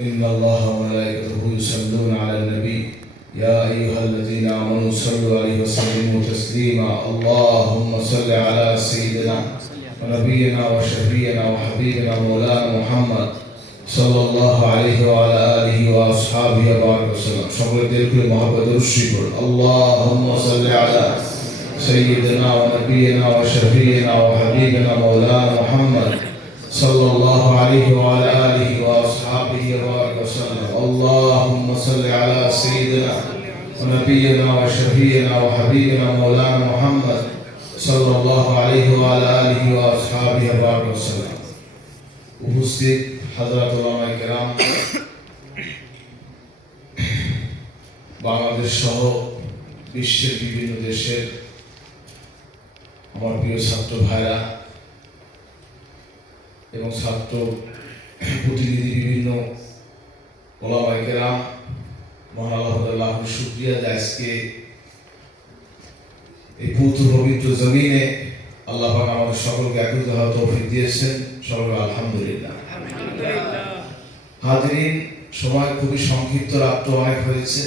إن الله وملائكته يصلون على النبي يا أيها الذين آمنوا صلوا عليه وسلموا تسليما اللهم صل على سيدنا ونبينا وشفينا وحبيبنا مولانا محمد صلى الله عليه وعلى آله وأصحابه وبارك وسلم شكر دلكم محبة الشكر اللهم صل على سيدنا ونبينا وشفينا وحبيبنا مولانا محمد صلى الله عليه وعلى آله وأصحابه وبارك وسلم اللهم صل على سيدنا ونبينا وشفينا وحبيبنا مولانا محمد صلى الله عليه وعلى آله وأصحابه وبارك وسلم উপস্থিত হযরত উলামায়ে কেরাম বাংলাদেশ সহ বিশ্বের বিভিন্ন দেশের আমার প্রিয় ছাত্র ভাইরা এবং ছাত্র প্রতিনিধি বিভিন্ন উলামায়ে কেরাম মহান আল্লাহর শুকরিয়া যে আজকে এই পবিত্র জমিনে আল্লাহ পাক আমাদের সকলকে একত্রিত হওয়ার তৌফিক দিয়েছেন সকলকে আলহামদুলিল্লাহ। হাজিরিন, সময় খুবই সংক্ষিপ্ত, রাত্র অনেক হয়েছে।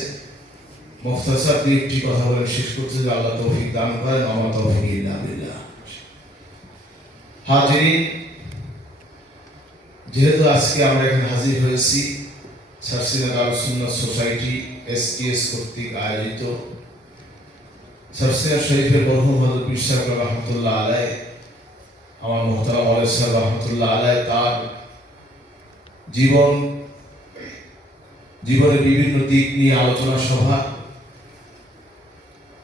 মুখতাসার একটি কথা বলে শেষ করতে যে আল্লাহ তৌফিক দান করেন, আমার তৌফিক ইল্লা বিল্লাহ। হাজিরিন, যেহেতু আজকে আমরা এখানে হাজির হয়েছি সারসিনা আহলুস সুন্নাহ সোসাইটি এসটিএস কর্তৃক আয়োজিত সারসিনা শরীফের মরহুম হযরত পীর সাহেব রাহমাতুল্লাহ আলাইহি, আমার মুহতারাম ওয়ালিদ সাহেব রাহমাতুল্লাহ আলাইহি তার জীবনের বিভিন্ন দিক নিয়ে আলোচনা সভা।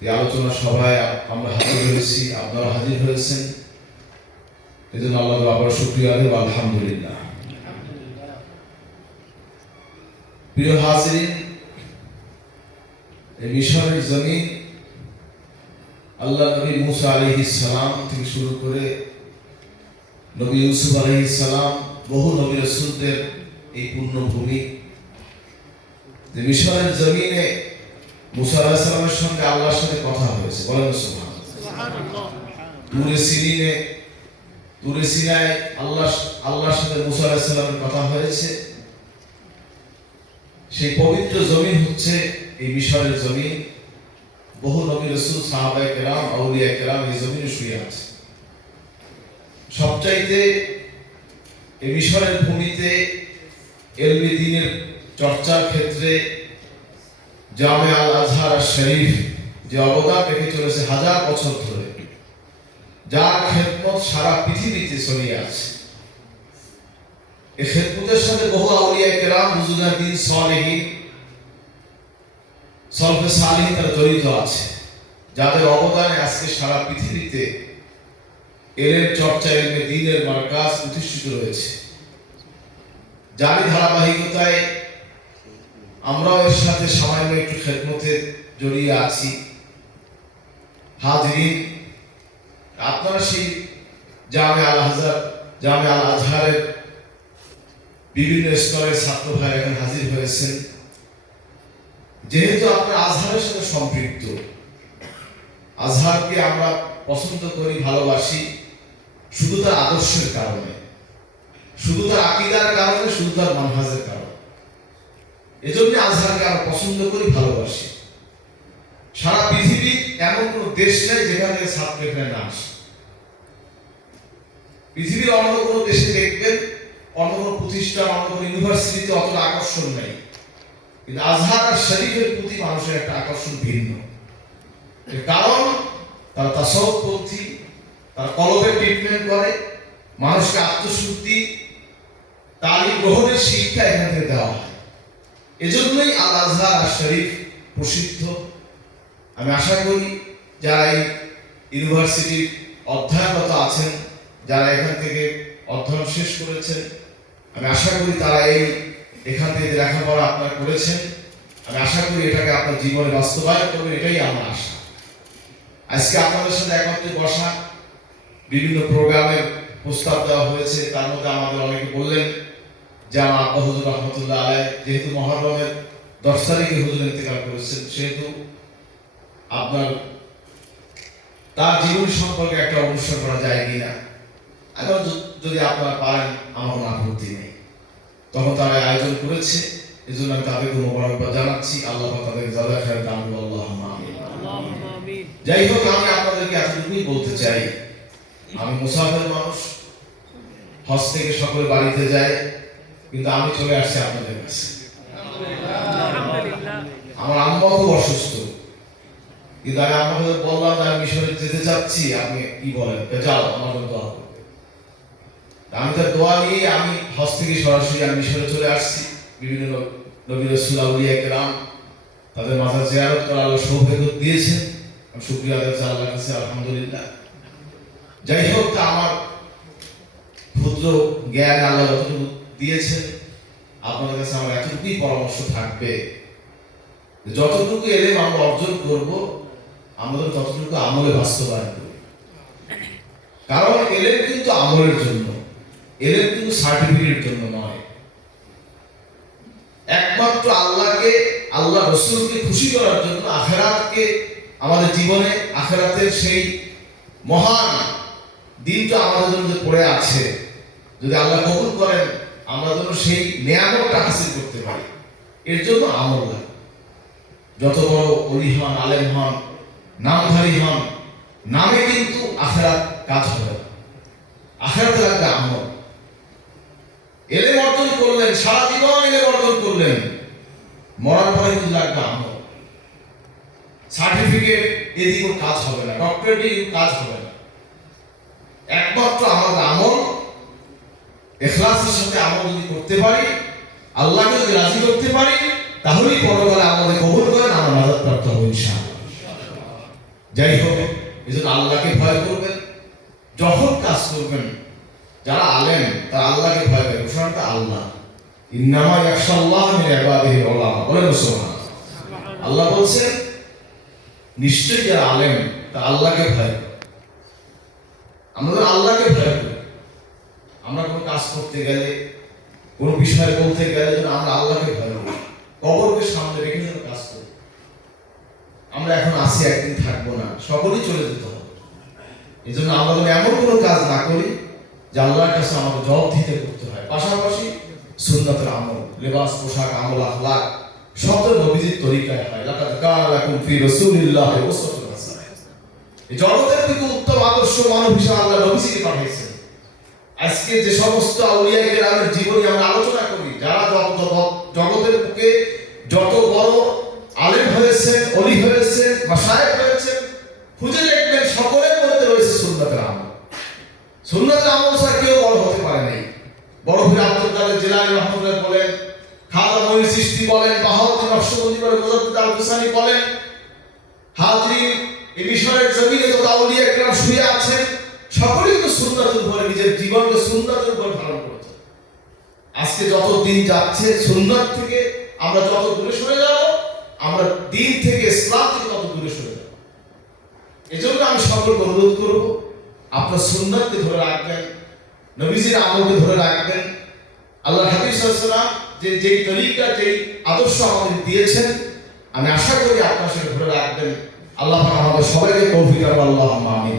এই আলোচনা সভায় আমরা হাজির হয়েছি, আপনারা হাজির হয়েছেন, এজন্য আল্লাহর আবার শুকরিয়া আদায় আলহামদুলিল্লাহ। প্রিয় হাজিরিন, এই মিশরের জমিন আল্লাহ নবী মুসা আলাইহিস সালাম থেকে শুরু করে নবী ইউসুফ আলাইহিস সালাম, বহু নবী রাসূলদের এই পূর্ণভূমি। যে মিশরের জমিনে মুসা আলাইহিস সালামের সঙ্গে আল্লাহর সাথে কথা হয়েছে, বলেন সুবহানাল্লাহ। তুরে সিনায় আল্লাহর সাথে মুসা আলাইহিস সালামের কথা হয়েছে। সেই পবিত্র জমিন হচ্ছে এই মিশরের জমিন। বহু নবী রাসূল, সাহাবায়ে কেরাম, আউলিয়া কেরাম এই জমিনে শুয়ে আছে। সবচাইতে এই মিশরের ভূমিতে ইলমে দ্বীনের চর্চার ক্ষেত্রে জামে আল আজহার শরীফ যে অবদান রেখে চলেছে হাজার বছর ধরে, যার খেদমত সারা পৃথিবীতে ছড়িয়ে আছে। এই খেদমতের সাথে বহু আউলিয়া কেরাম, বুজুর্গান সালেহীন, সলফে সালেহীন তারা জড়িত আছে, যাদের অবদানে আজকে সারা পৃথিবীতে এলের চর্চা, ইলমে দ্বীনের মারকাজ প্রতিষ্ঠিত রয়েছে। যারই ধারাবাহিকতায় আমরাও এর সাথে সামান্য একটু খেদমতে জড়িয়ে আছি। হাজিরিন, আপনারা সেই জামে আল আজহারের বিভিন্ন স্তরের ছাত্র ভাই এখানে হাজির হয়েছেন। যেহেতু আপনারা আজহারের সাথে সম্পৃক্ত, আজহারকে আমরা পছন্দ করি, ভালোবাসি শুধু তার আদর্শের কারণে, শুধু তার আকীদার কারণে, শুধু তার মানহাজের কারণে। এজন্য আজহারকে আমরা পছন্দ করি, ভালোবাসি। সারা পৃথিবীর এমন কোন দেশ নেই যেখানে ছাত্র এখানে না আসে। পৃথিবীর অন্য কোনো দেশে দেখবেন, অন্য কোনো প্রতিষ্ঠান, অন্য কোনো ইউনিভার্সিটিতে অতটা আকর্ষণ নেই, কিন্তু আজহার আর শরীফের প্রতি মানুষের একটা আকর্ষণ ভিন্ন। এর কারণ তারা তাসাউফপন্থী, তারা কলবে ট্রিটমেন্ট করে, মানুষকে আত্মশুদ্ধি, তালিম গ্রহণের শিক্ষা এখান থেকে দেওয়া হয়। এজন্যই আল আজহার আর শরীফ প্রসিদ্ধ। আমি আশা করি যারা এই ইউনিভার্সিটির অধ্যয়নরত আছেন, যারা এখান থেকে অধ্যয়ন শেষ করেছেন, আমি আশা করি তারা এখান থেকে লেখাপড়া আপনারা করেছেন, আমি আশা করি এটাকে আপনার জীবনে বাস্তবায়ন করবেন, এটাই আমার আশা। আজকে আপনাদের সাথে একত্রে বসা, বিভিন্ন প্রোগ্রামের প্রস্তাব দেওয়া হয়েছে। তার মধ্যে আমাদের অনেকে বললেন যে আমার আব্বা হুজুর রহমতুল্লাহ আলাইহি যেহেতু মুহররমের 10 তারিখে হুজুর ইন্তেকাল করেছেন, সেহেতু আপনার তার জীবন সম্পর্কে একটা অনুষ্ঠান করা যায় কিনা, এখন যদি আপনারা পারেন আমার কোনো আপত্তি নেই। তখন তারা আয়োজন করেছে, এই জন্য আমি তাদেরকে মোবারকবাদ জানাচ্ছি। আল্লাহ পাক তাদেরকে জাযা খায়ের দান করুন, আল্লাহুম্মা আমিন। যাই হোক, আমি আপনাদেরকে এতটুকুই বলতে চাই, আমি মুসাফির মানুষ, হজ থেকে সকলে বাড়িতে যায়, কিন্তু আমি চলে আসছি আপনাদের কাছে। আমার আম্মা খুব অসুস্থ, কিন্তু আমি আম্মাকে বললাম যে আমি মিশরে যেতে চাচ্ছি, আপনি কি বলেন? যাও, আমার জন্য দোয়া করবে। আমি তার দোয়া নিয়ে আমি হজ থেকে সরাসরি আমি মিশরে চলে আসছি। বিভিন্ন নবী রাসূল আউলিয়া কেরাম তাদের মাজার জিয়ারত করার আল্লাহ সৌভাগ্য দিয়েছেন, আমি শুকরিয়া আদায় করছি আল্লাহর কাছে, আলহামদুলিল্লাহ। যাই হোক, তা আমার ক্ষুদ্র জ্ঞান আল্লাহ যতটুকু দিয়েছেন, আপনাদের কাছে আমার এতটুকুই পরামর্শ থাকবে, যতটুকু এলেম আমরা অর্জন করব, আমাদের ততটুকু আমলে বাস্তবায়ন করব। কারণ এলেম কিন্তু আমলের জন্য, এলেম কিন্তু সার্টিফিকেটের জন্য নয়। একমাত্র আল্লাহকে, আল্লাহ রাসূলকে খুশি করার জন্য, আখিরাতকে আমাদের জীবনে, আখিরাতের সেই মহান দিনটা আমাদের জন্য পড়ে আছে, যদি আল্লাহ কবুল করেন, আমরা যেন সেই নিয়ামতটা হাসিল করতে পারি, এর জন্য আমল লাগে। যত বড় ওলি হন, আলেম হন, নামধারী হন, নামে কিন্তু আখিরাত কাজ হবে না। আখিরাতে লাগবে আমল। এলেম অর্জন করলেন, সারা জীবন এলেম অর্জন করলেন, মরার পরে কিন্তু লাগবে আমল। সার্টিফিকেট এদিকেও কাজ হবে না, ডক্টরেট দিয়েও কাজ হবে না। একমাত্র আমাদের আমল, ইখলাসের সাথে আমল যদি করতে পারি, আল্লাহকে যদি রাজি করতে পারি, তাহলেই পরকালে আমাদের কবুল করেন, আমরা নাজাত প্রাপ্ত হব ইনশাআল্লাহ। যাই হোক, এজন্য আল্লাহকে ভয় করবেন, যখন কাজ করবেন। যারা আলেম তারা আল্লাহকে ভয় করে, ঘোষণাটা আল্লাহ, ইন্নামা ইয়াখশাল্লাহ মিন ইবাদিহিল উলামা, বলেন সুবহানাল্লাহ। আল্লাহ বলছেন নিশ্চয়ই যারা আলেম তারা আল্লাহকে ভয় করে। আমরা আল্লাহকে ভয় করি। আমরা কোনো কাজ করতে গেলে, কোনো বিষয় বলতে গেলে যেন আমরা আল্লাহকে ভয় করি, কবরকে সামনে রেখে যেন কাজ করি। আমরা এখন আছি, একদিন থাকবো না, সকলেই চলে যেতে হবে। এই জন্য আমরা যেন এমন কোনো কাজ না করি যে আল্লাহর কাছে আমাদের জবাব দিতে করতে হয়। পাশাপাশি সুন্নাতের আমল, লেবাস, পোশাক, আমল, আখলাক সব নবীজির তরিকায় হয়। লাকাদ কানা লাকুম ফি রাসূলিল্লাহি উসওয়াতুন হাসানাহ। এই জগতের থেকে উত্তম আদর্শ মানব হিসেবে আল্লাহ নবীজিকে পাঠিয়েছেন। আজকে যে সমস্ত আউলিয়া কেরামের জীবনী আমরা আলোচনা করি, যারা জগতের বুকে যত বড় আলেম হয়েছেন, ওলি হয়েছেন, মাশায়েখ হয়েছেন, খুঁজে দেখবেন সকলের মধ্যে রয়েছে সুন্নাতের আমল। সুন্নাতের আমল ছাড়া কেউ বড় হতে পারে নাই। বড় পীর আব্দুল কাদের জিলানী রহমাতুল্লাহ বলেন, খাজা মঈন চিশতি বলেন, বাহাউদ্দিন নকশবন্দি বলেন, মুজাদ্দিদ আল হুসাইনি বলেন, হাজরিন, এই মিশরের জমিনে যত আউলিয়া কেরাম শুয়ে আছেন, সকলেই তো সুন্নাতের উপরে নিজের জীবনকে সুন্নাতের উপর ধারণ করেছে। আজকে যত দিন যাচ্ছে, সুন্নাত থেকে আমরা যত দূরে সরে যাব, আমরা দিন থেকে, ইসলাম থেকে তত দূরে সরে যাব। এজন্য আমি সকলকে অনুরোধ করব, আপনার সুন্নাতকে ধরে রাখবেন, নবীজির আমলকে ধরে রাখবেন। আল্লাহ হাবিব সাল্লাল্লাহু আলাইহি ওয়াসাল্লাম যেই তরিকা, যেই আদর্শ আমাদের দিয়েছেন, আমি আশা করি আপনার সাথে ধরে রাখবেন। আল্লাহ পাক আমাদের সবাইকে তৌফিক দান করুন, আল্লাহুম্মা আমিন।